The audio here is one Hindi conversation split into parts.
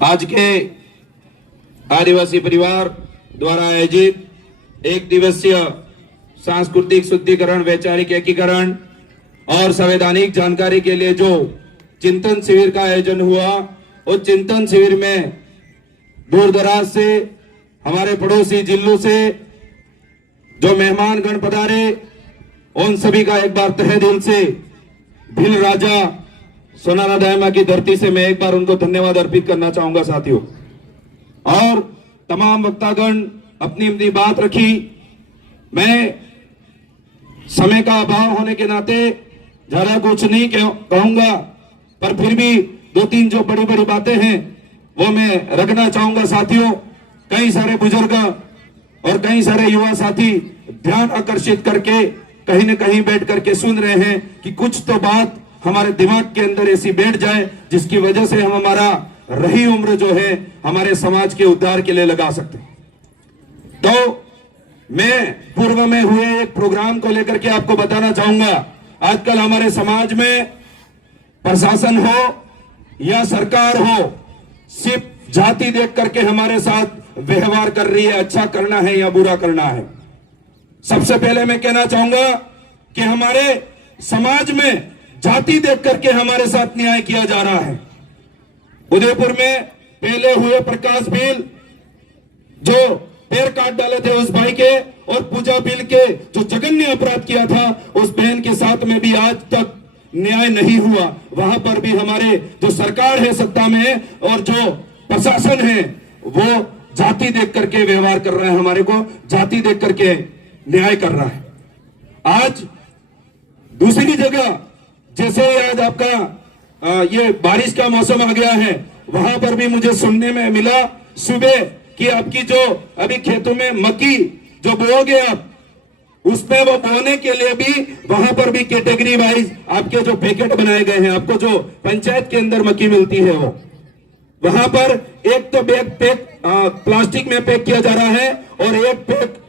आज के आदिवासी परिवार द्वारा आयोजित एक दिवसीय सांस्कृतिक शुद्धिकरण, वैचारिक एकीकरण और संवैधानिक जानकारी के लिए जो चिंतन शिविर का आयोजन हुआ, उस चिंतन शिविर में दूर दराज से, हमारे पड़ोसी जिलों से जो मेहमान गण पधारे, उन सभी का एक बार तहे दिल से भील राजा सोनारा दायमा की धरती से मैं एक बार उनको धन्यवाद अर्पित करना चाहूंगा साथियों। और तमाम वक्तागण अपनी अपनी बात रखी। मैं समय का अभाव होने के नाते ज्यादा कुछ नहीं कहूंगा, पर फिर भी दो तीन जो बड़ी बड़ी बातें हैं वो मैं रखना चाहूंगा साथियों। कई सारे बुजुर्ग और कई सारे युवा साथी ध्यान आकर्षित करके कहीं न कहीं बैठ करके सुन रहे हैं कि कुछ तो बात हमारे दिमाग के अंदर ऐसी बैठ जाए जिसकी वजह से हम हमारा रही उम्र जो है हमारे समाज के उद्धार के लिए लगा सकते हैं। तो मैं पूर्व में हुए एक प्रोग्राम को लेकर के आपको बताना चाहूंगा। आजकल हमारे समाज में प्रशासन हो या सरकार हो, सिर्फ जाति देख करके हमारे साथ व्यवहार कर रही है। अच्छा करना है या बुरा करना है। सबसे पहले मैं कहना चाहूंगा कि हमारे समाज में जाति देख करके हमारे साथ न्याय किया जा रहा है। उदयपुर में पहले हुए प्रकाश बिल जो पैर काट डाले थे उस भाई के, और पूजा बिल के जो जघन्य अपराध किया था उस बहन के साथ में भी आज तक न्याय नहीं हुआ। वहां पर भी हमारे जो सरकार है सत्ता में और जो प्रशासन है वो जाति देख करके व्यवहार कर रहा है, हमारे को जाति देख करके न्याय कर रहा है। आज दूसरी जगह जैसे आज आपका ये बारिश का मौसम आ गया है, वहां पर भी मुझे सुनने में मिला सुबह कि आपकी जो अभी खेतों में मक्की जो बोओगे आप, उसमें वो बोने के लिए भी वहां पर भी कैटेगरी वाइज आपके जो पैकेट बनाए गए हैं। आपको जो पंचायत के अंदर मक्की मिलती है वो वहां पर एक तो बैग पैक प्लास्टिक में पैक किया जा रहा है और एक पैक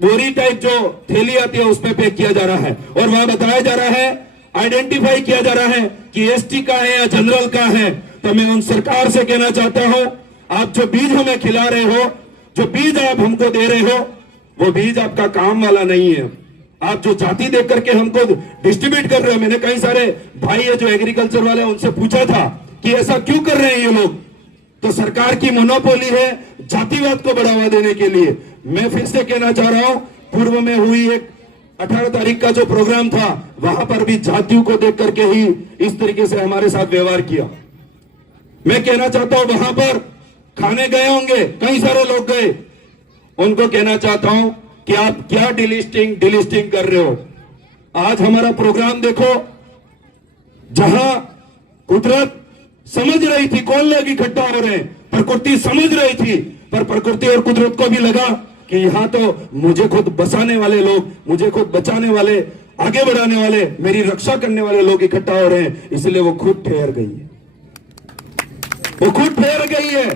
बोरी टाइप जो थैली आती है उसमें पैक किया जा रहा है। और वहां बताया जा रहा है, आइडेंटिफाई किया जा रहा है कि एसटी का है या जनरल का है। तो मैं उन सरकार से कहना चाहता हूं, आप जो बीज हमें खिला रहे हो, जो बीज आप हमको दे रहे हो, वो बीज आपका काम वाला नहीं है। आप जो जाति देख करके हमको डिस्ट्रीब्यूट कर रहे हो। मैंने कई सारे भाई है जो एग्रीकल्चर वाले, उनसे पूछा था कि ऐसा क्यों कर रहे हैं ये लोग। तो सरकार की मोनोपोली है जातिवाद को बढ़ावा देने के लिए। मैं फिर से कहना चाह रहा हूं, पूर्व में हुई एक 18 तारीख का जो प्रोग्राम था वहां पर भी जातियों को देख करके ही इस तरीके से हमारे साथ व्यवहार किया। मैं कहना चाहता हूं, वहां पर खाने गए होंगे, कई सारे लोग गए, उनको कहना चाहता हूं कि आप क्या डिलिस्टिंग कर रहे हो। आज हमारा प्रोग्राम देखो, जहां कुदरत समझ रही थी कौन लोग इकट्ठा हो रहे हैं, प्रकृति समझ रही थी, पर प्रकृति और कुदरत को भी लगा कि यहां तो मुझे खुद बसाने वाले लोग, मुझे खुद बचाने वाले, आगे बढ़ाने वाले, मेरी रक्षा करने वाले लोग इकट्ठा हो रहे हैं, इसलिए वो खुद ठहर गई है। वो खुद ठहर गई है।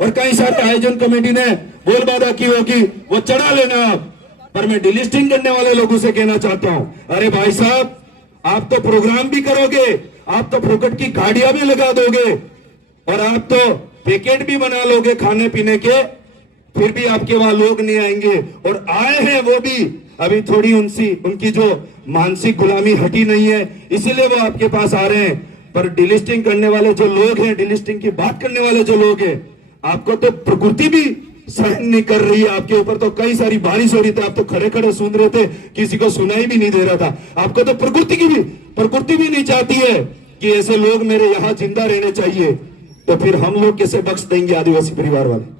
और कई सारे आयोजन कमेटी ने बोल बाधा की होगी, वो चढ़ा लेना आप। पर मैं डिलिस्टिंग करने वाले लोगों से कहना चाहता हूं, अरे भाई साहब, आप तो प्रोग्राम भी करोगे, आप तो फोकट की गाड़ियां भी लगा दोगे और आप तो पैकेट भी बना लोगे खाने पीने के, फिर भी आपके वहां लोग नहीं आएंगे। और आए हैं वो भी अभी थोड़ी उनकी जो मानसिक गुलामी हटी नहीं है, इसीलिए वो आपके पास आ रहे हैं। पर डिलिस्टिंग करने वाले जो लोग हैं, डिलिस्टिंग की बात करने वाले जो लोग हैं, आपको तो प्रकृति भी सहन नहीं कर रही है। आपके ऊपर तो कई सारी बारिश हो रही थी, आप तो खड़े खड़े सुन रहे थे, किसी को सुनाई भी नहीं दे रहा था। आपको तो प्रकृति भी नहीं चाहती है कि ऐसे लोग मेरे यहाँ जिंदा रहने चाहिए। तो फिर हम लोग कैसे बख्श देंगे आदिवासी परिवार वाले।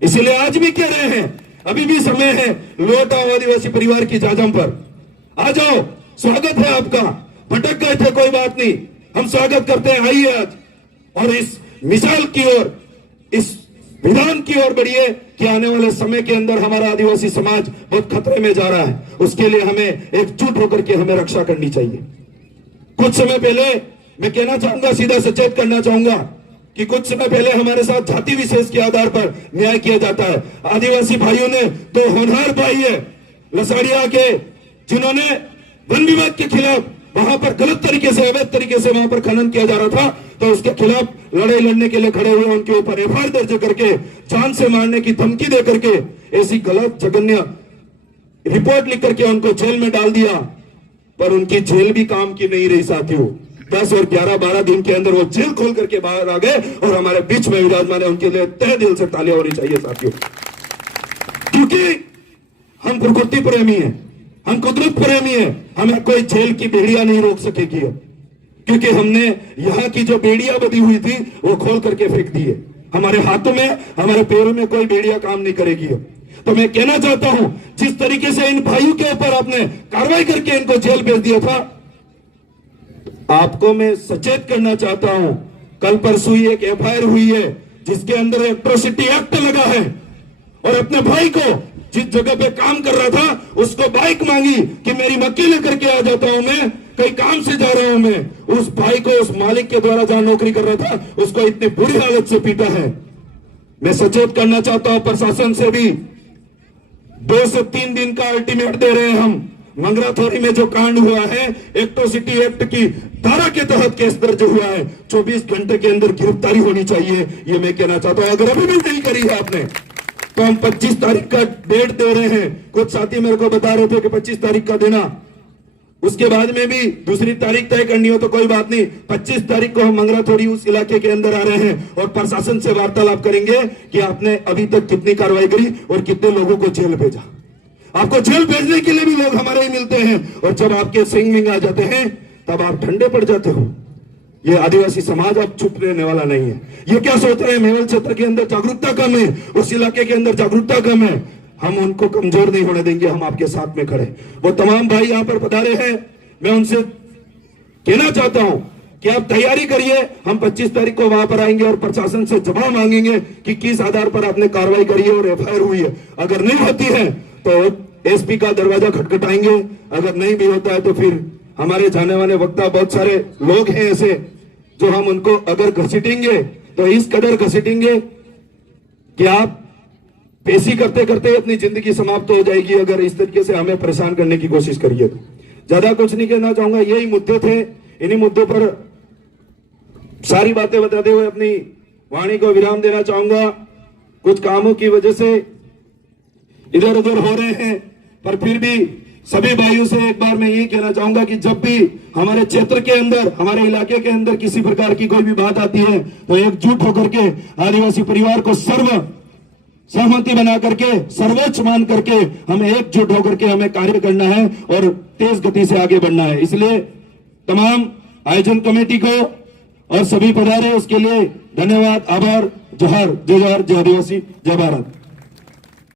इसीलिए आज भी कह रहे हैं, अभी भी समय है, लौट आओ आदिवासी परिवार की जाजम पर, आ जाओ, स्वागत है आपका। भटक गए थे, कोई बात नहीं, हम स्वागत करते हैं, आइए आज। और इस मिसाल की ओर, इस विधान की ओर बढ़िए कि आने वाले समय के अंदर हमारा आदिवासी समाज बहुत खतरे में जा रहा है। उसके लिए हमें एकजुट होकर के हमें रक्षा करनी चाहिए। कुछ समय पहले मैं कहना चाहूंगा, सीधा सचेत करना चाहूंगा कि कुछ समय पहले हमारे साथ जाति विशेष के आधार पर न्याय किया जाता है। आदिवासी भाइयों ने तो होनहार भाई है लसाड़िया के, जिन्होंने वन विभाग के खिलाफ वहां पर गलत तरीके से, अवैध तरीके से वहां पर खनन किया जा रहा था, तो उसके खिलाफ लड़ाई लड़ने के लिए खड़े हुए, उनके ऊपर एफआईआर दर्ज करके जान से मारने की धमकी दे करके ऐसी गलत जघन्य रिपोर्ट लिख करके उनको जेल में डाल दिया। पर उनकी जेल भी काम की नहीं रही साथियों। 10 और 11-12 दिन के अंदर वो जेल खोल करके बाहर आ गए और हमारे बीच में विराजमान है। उनके लिए तहे दिल से तालियां होनी चाहिए साथियों, क्योंकि हम प्रकृति प्रेमी हैं, हम कुदरत प्रेमी हैं। हमें कोई जेल की बेड़ियां नहीं रोक सकेगी, क्योंकि हमने यहाँ की जो बेड़ियां बंधी हुई थी वो खोल करके फेंक दी है। हमारे हाथों में, हमारे पैरों में कोई बेड़ियां काम नहीं करेगी। तो मैं कहना चाहता हूं, जिस तरीके से इन भाइयों के ऊपर आपने कार्रवाई करके इनको जेल भेज दिया था, आपको मैं सचेत करना चाहता हूं। कल परसों ही एक एफआईआर हुई है जिसके अंदर एट्रोसिटी एक्ट लगा है, और अपने भाई को जिस जगह पे काम कर रहा था उसको बाइक मांगी कि मेरी मक्की लेकर के आ जाता हूं, मैं कहीं काम से जा रहा हूं। मैं उस भाई को, उस मालिक के द्वारा जहां नौकरी कर रहा था, उसको इतनी बुरी हालत से पीटा है। मैं सचेत करना चाहता हूं प्रशासन से भी, 2 से 3 दिन का अल्टीमेट दे रहे हैं हम। मंगराथोरी में जो कांड हुआ है, एट्रोसिटी एक्ट की धारा के तहत केस दर्ज हुआ है, 24 घंटे के अंदर गिरफ्तारी होनी चाहिए, ये मैं कहना चाहता हूं। अगर अभी भी नहीं करी है आपने, तो हम 25 तारीख का डेट दे रहे हैं। कुछ साथी मेरे को बता रहे थे कि 25 तारीख का देना, उसके बाद में भी दूसरी तारीख तय करनी हो तो कोई बात नहीं। 25 तारीख को हम मंगराथोरी उस इलाके के अंदर आ रहे हैं और प्रशासन से वार्तालाप करेंगे कि आपने अभी तक कितनी कार्रवाई करी और कितने लोगों को जेल भेजा। आपको जेल भेजने के लिए भी लोग हमारे ही मिलते हैं, और जब आपके सिंग मिंग आ जाते हैं तब आप ठंडे पड़ जाते हो। ये आदिवासी समाज अब चुप रहने वाला नहीं है। ये क्या सोच रहे हैं, मेवल क्षेत्र के अंदर जागरूकता कम है, उस इलाके के अंदर जागरूकता कम है, हम उनको कमजोर नहीं होने देंगे। हम आपके साथ में खड़े। वो तमाम भाई यहाँ पर पधारे हैं, मैं उनसे कहना चाहता हूं कि आप तैयारी करिए। हम 25 तारीख को वहां पर आएंगे और प्रशासन से जवाब मांगेंगे कि किस आधार पर आपने कार्रवाई करी है और एफआईआर हुई है। अगर नहीं होती है तो एसपी का दरवाजा खटखटाएंगे, अगर नहीं भी होता है तो फिर हमारे जाने वाले वक्ता बहुत सारे लोग हैं ऐसे, जो हम उनको अगर घसीटेंगे तो इस कदर घसीटेंगे कि आप पेशी करते करते अपनी जिंदगी समाप्त हो जाएगी, अगर इस तरीके से हमें परेशान करने की कोशिश करिए तो। ज्यादा कुछ नहीं कहना चाहूंगा, यही मुद्दे थे। इन्हीं मुद्दों पर सारी बातें बताते हुए अपनी वाणी को विराम देना चाहूंगा। कुछ कामों की वजह से इधर उधर हो रहे हैं, पर फिर भी सभी भाइयों से एक बार मैं यही कहना चाहूंगा कि जब भी हमारे क्षेत्र के अंदर, हमारे इलाके के अंदर किसी प्रकार की कोई भी बात आती है तो एकजुट होकर के आदिवासी परिवार को सहमति बना करके, सर्वोच्च मान करके हमें एकजुट होकर के हमें कार्य करना है और तेज गति से आगे बढ़ना है। इसलिए तमाम आयोजन कमेटी को और सभी पधारे उसके लिए धन्यवाद, आभार। जोहार, जय जोहार, जय आदिवासी, जय भारत।